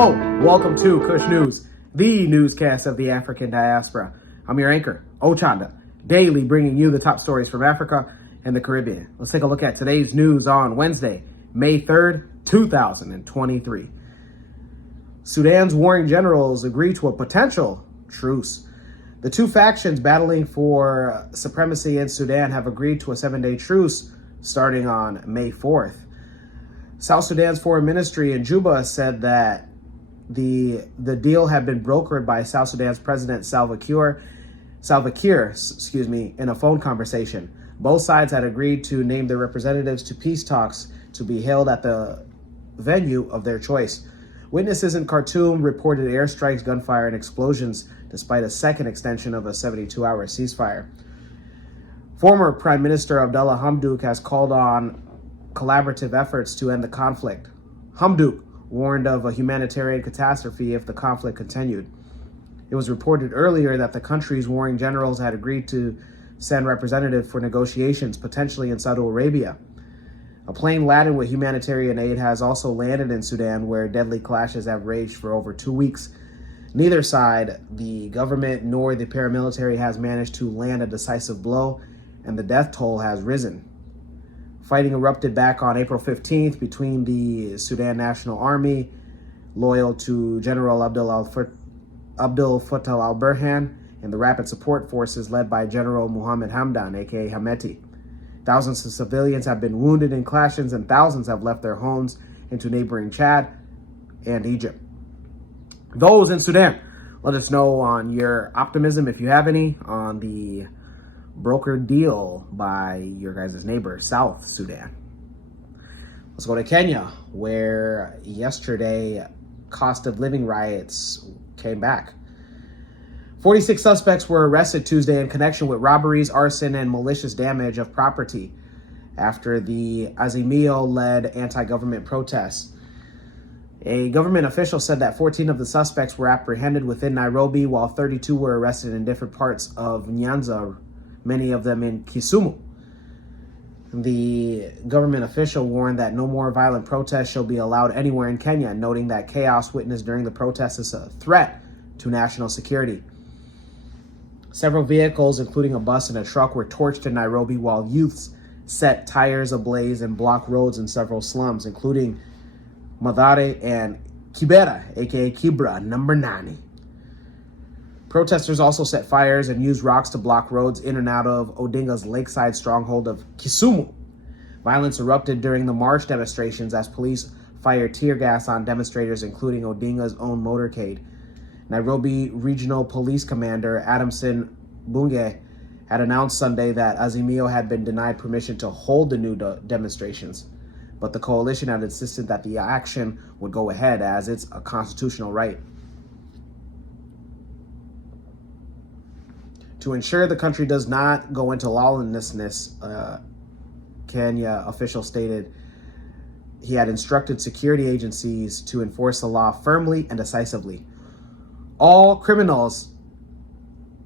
Hello, welcome to Kush News, the newscast of the African diaspora. I'm your anchor, Ochanda, daily bringing you the top stories from Africa and the Caribbean. Let's take a look at today's news on Wednesday, May 3rd, 2023. Sudan's warring generals agree to a potential truce. The two factions battling for supremacy in Sudan have agreed to a 7-day truce starting on May 4th. South Sudan's foreign ministry in Juba said that the deal had been brokered by South Sudan's President Salva Kiir, in a phone conversation. Both sides had agreed to name their representatives to peace talks to be held at the venue of their choice. Witnesses in Khartoum reported airstrikes, gunfire, and explosions despite a second extension of a 72-hour ceasefire. Former Prime Minister Abdallah Hamdok has called on collaborative efforts to end the conflict. Hamdok warned of a humanitarian catastrophe if the conflict continued. It was reported earlier that the country's warring generals had agreed to send representatives for negotiations, potentially in Saudi Arabia. A plane laden with humanitarian aid has also landed in Sudan, where deadly clashes have raged for over 2 weeks. Neither side, the government nor the paramilitary, has managed to land a decisive blow, and the death toll has risen. Fighting erupted back on April 15th between the Sudan National Army, loyal to General Abdel Fattah al-Burhan, and the Rapid Support Forces led by General Muhammad Hamdan, aka Hameti. Thousands of civilians have been wounded in clashes, and thousands have left their homes into neighboring Chad and Egypt. Those in Sudan, let us know on your optimism, if you have any, on the brokered deal by your guys' neighbor, South Sudan. Let's go to Kenya, where yesterday cost of living riots came back. 46 suspects were arrested Tuesday in connection with robberies, arson, and malicious damage of property after the Azimio-led anti-government protests. A government official said that 14 of the suspects were apprehended within Nairobi, while 32 were arrested in different parts of Nyanza, many of them in Kisumu. The government official warned that no more violent protests shall be allowed anywhere in Kenya, noting that chaos witnessed during the protests is a threat to national security. Several vehicles, including a bus and a truck, were torched in Nairobi, while youths set tires ablaze and blocked roads in several slums, including Mathare and Kibera, aka Kibra, number 90. Protesters also set fires and used rocks to block roads in and out of Odinga's lakeside stronghold of Kisumu. Violence erupted during the March demonstrations as police fired tear gas on demonstrators, including Odinga's own motorcade. Nairobi Regional Police Commander Adamson Bunge had announced Sunday that Azimio had been denied permission to hold the new demonstrations, but the coalition had insisted that the action would go ahead as it's a constitutional right. To ensure the country does not go into lawlessness, Kenya official stated he had instructed security agencies to enforce the law firmly and decisively. All criminals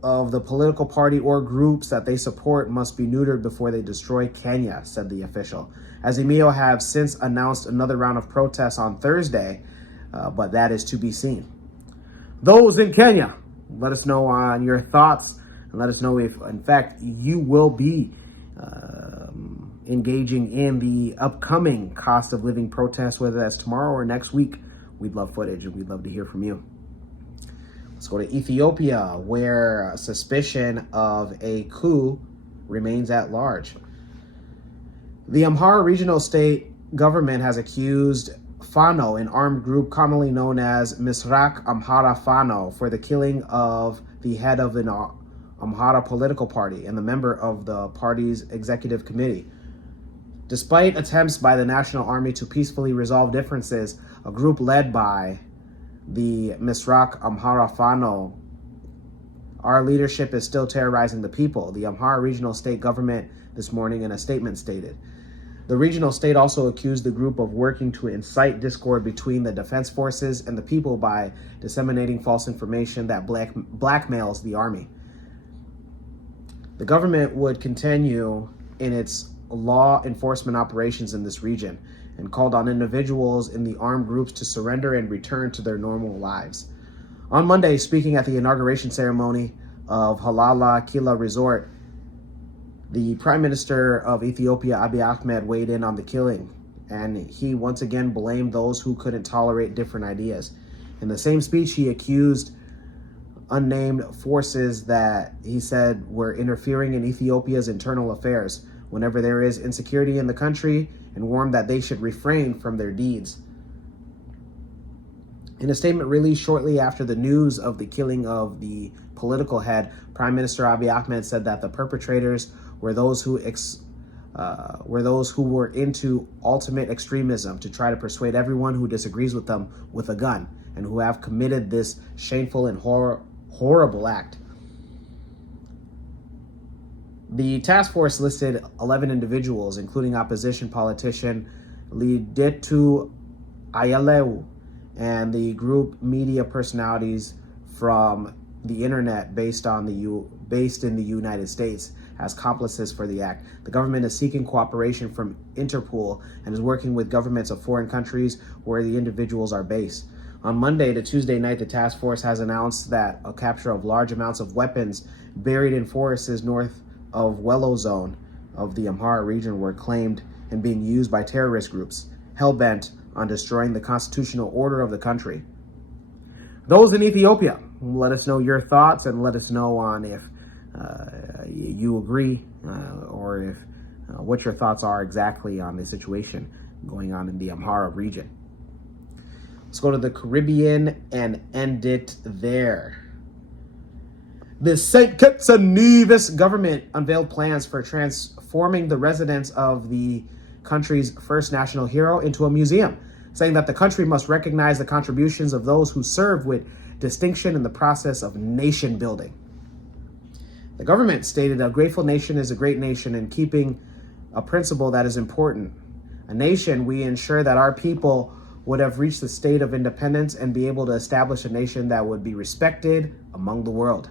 of the political party or groups that they support must be neutered before they destroy Kenya, said the official. Azimio have since announced another round of protests on Thursday, but that is to be seen. Those in Kenya, let us know on your thoughts. And let us know if, in fact, you will be engaging in the upcoming cost of living protests, whether that's tomorrow or next week. We'd love footage and we'd love to hear from you. Let's go to Ethiopia, where suspicion of a coup remains at large. The Amhara regional state government has accused Fano, an armed group commonly known as Misrak Amhara Fano, for the killing of the head of an Amhara political party and the member of the party's executive committee. Despite attempts by the National Army to peacefully resolve differences, a group led by the Misrak Amhara Fano, our leadership is still terrorizing the people, the Amhara regional state government this morning in a statement stated. The regional state also accused the group of working to incite discord between the defense forces and the people by disseminating false information that blackmails the army. The government would continue in its law enforcement operations in this region, and called on individuals in the armed groups to surrender and return to their normal lives. On Monday, speaking at the inauguration ceremony of Halala Kila Resort, the Prime Minister of Ethiopia, Abiy Ahmed, weighed in on the killing, and he once again blamed those who couldn't tolerate different ideas. In the same speech, he accused unnamed forces that he said were interfering in Ethiopia's internal affairs whenever there is insecurity in the country, and warned that they should refrain from their deeds. In a statement released shortly after the news of the killing of the political head, Prime Minister Abiy Ahmed said that the perpetrators were those who were into ultimate extremism to try to persuade everyone who disagrees with them with a gun, and who have committed this shameful and horrible act. The task force listed 11 individuals, including opposition politician Lidettu Ayalew and the group media personalities from the internet based in the United States, as accomplices for the act. The government is seeking cooperation from Interpol and is working with governments of foreign countries where the individuals are based. On Monday to Tuesday night, the task force has announced that a capture of large amounts of weapons buried in forests north of Wello zone of the Amhara region were claimed and being used by terrorist groups hell-bent on destroying the constitutional order of the country. Those in Ethiopia, let us know your thoughts and let us know on if you agree or if what your thoughts are exactly on the situation going on in the Amhara region. Let's go to the Caribbean and end it there. The St. Kitts and Nevis government unveiled plans for transforming the residence of the country's first national hero into a museum, saying that the country must recognize the contributions of those who serve with distinction in the process of nation building. The government stated a grateful nation is a great nation, and keeping a principle that is important. A nation, we ensure that our people would have reached the state of independence and be able to establish a nation that would be respected among the world.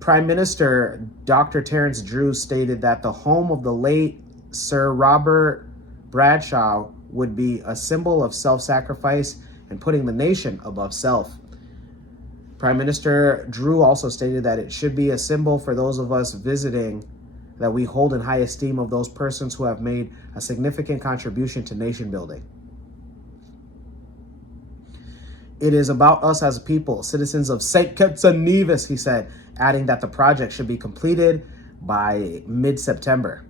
Prime Minister Dr. Terence Drew stated that the home of the late Sir Robert Bradshaw would be a symbol of self-sacrifice and putting the nation above self. Prime Minister Drew also stated that it should be a symbol for those of us visiting that we hold in high esteem of those persons who have made a significant contribution to nation building. It is about us as a people, citizens of St. Kitts and Nevis, he said, adding that the project should be completed by mid-September.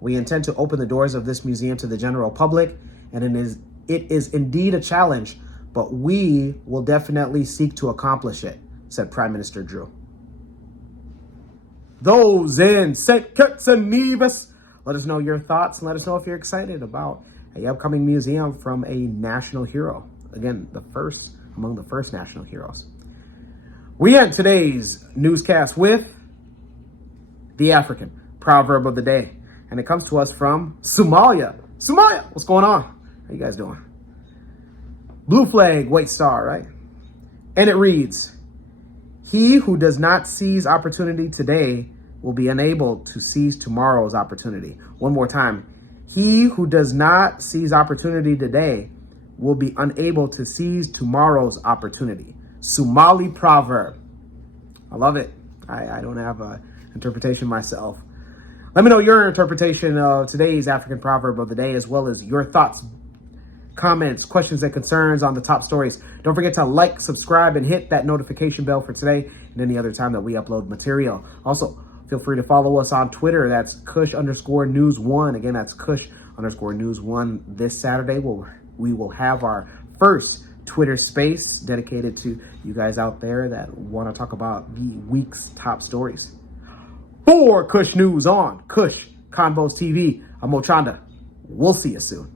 We intend to open the doors of this museum to the general public, and it is indeed a challenge, but we will definitely seek to accomplish it, said Prime Minister Drew. Those in St. Kitts and Nevis, let us know your thoughts and let us know if you're excited about an upcoming museum from a national hero. Again, among the first national heroes. We end today's newscast with the African proverb of the day, and it comes to us from Somalia. Somalia, what's going on? How you guys doing? Blue flag, white star, right? And it reads, he who does not seize opportunity today will be unable to seize tomorrow's opportunity. One more time. He who does not seize opportunity today will be unable to seize tomorrow's opportunity. Somali proverb. I love it. I don't have an interpretation myself. Let me know your interpretation of today's African proverb of the day, as well as your thoughts, comments, questions, and concerns on the top stories. Don't forget to like, subscribe, and hit that notification bell for today and any other time that we upload material. Also, feel free to follow us on Twitter. That's Kush_News1. Again, that's Kush_News1. This Saturday, we will have our first Twitter space dedicated to you guys out there that want to talk about the week's top stories. For Kush News on Kush Convos TV, I'm Mochanda. We'll see you soon.